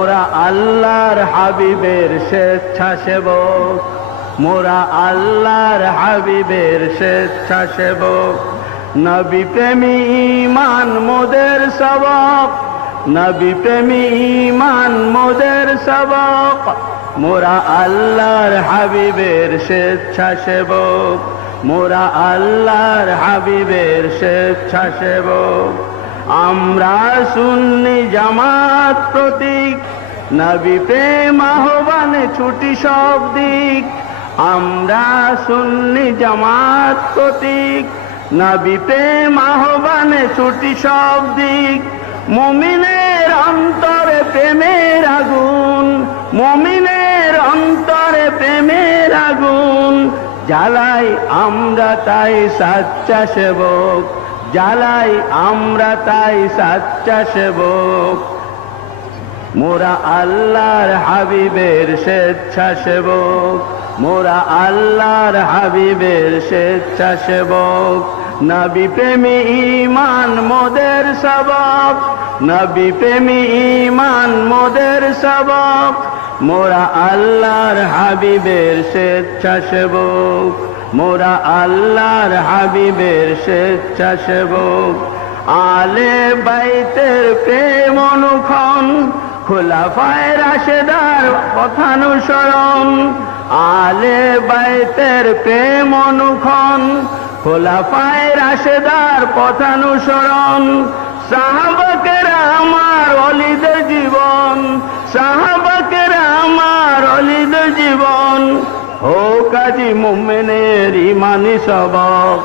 মোরা আল্লাহর হাবিবের স্বেচ্ছাসেবক, মোরা আল্লাহর হাবিবের স্বেচ্ছাসেবক। নবী প্রেমী ঈমান মোদের সবক, নবী প্রেমী ঈমান মোদের সবক। মোরা আল্লাহর হাবিবের স্বেচ্ছাসেবক, মোরা আল্লাহর হাবিবের স্বেচ্ছাসেবক। আমরা সুন্নি জামাত প্রতীক, নবী প্রেম আহ্বানে ছুটি সব দিক। আমরা সুন্নি জামাত প্রতীক, নবী প্রেম আহ্বানে ছুটি সব দিক। মুমিনের অন্তরে প্রেমের আগুন, মুমিনের অন্তরে প্রেমের আগুন। জ্বালাই আমরা তাই সাচ্চা সেবক, জ্বালাই আমরা তাই সাচ্চা সেবক। মোরা আল্লাহর হাবিবের স্বেচ্ছাসেবক, মোরা আল্লাহর হাবিবের স্বেচ্ছাসেবক। নবী প্রেমী ঈমান মোদের সবক, নবী প্রেমী ঈমান মোদের সবক। মোরা আল্লাহর হাবিবের স্বেচ্ছাসেবক, মোরা আল্লাহর হাবিবের স্বেচ্ছাসেবক। আলে বাইতের প্রেম অনুক্ষণ, খুলাফায়ে রাশেদার পথানুসরণ। আলে বাইতের প্রেম অনুক্ষণ, খুলাফায়ে রাশেদার পথানুসরণ। সাহাবাকেরা আমার ওলিদের জীবন, সাহাবাকেরা আমার ওলিদের জীবন। হোক আজি মুমিনের ঈমানি সবক,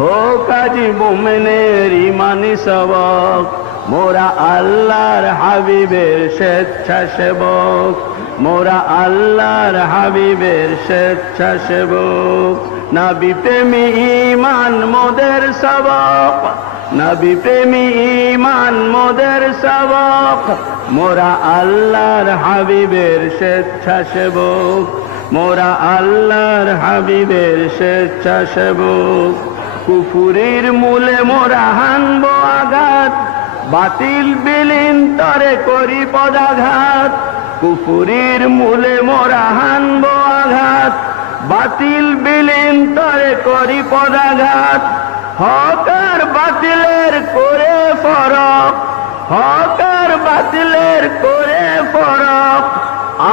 হোক আজি মুমিনের ঈমানি সবক। মোরা আল্লাহর হাবিবের স্বেচ্ছাসেবক, মোরা আল্লাহর হাবিবের স্বেচ্ছাসেবক। নবী প্রেমী ঈমান মোদের সবক, নবী প্রেমী ঈমান মোদের সবক। মোরা আল্লাহর হাবিবের স্বেচ্ছাসেবক, মোরা আল্লাহর হাবিবের স্বেচ্ছাসেবক। কুফুরির মূলে মোরা হানব আঘাত, বাতিল বিলীন তরে করি পদাঘাত। কুফুরির মূলে মোরা হানব আঘাত, বাতিল বিলীন তরে করি পদাঘাত। হক আর বাতিলের করে ফরক, হক আর বাতিলের করে ফরক।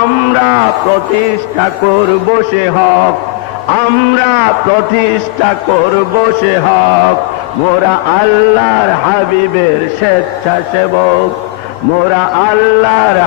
আমরা প্রতিষ্ঠা করব সে হক, আমরা প্রতিষ্ঠা করব সে হক। মোরা আল্লাহর হাবিবের স্বেচ্ছাসেবক, মোরা আল্লাহর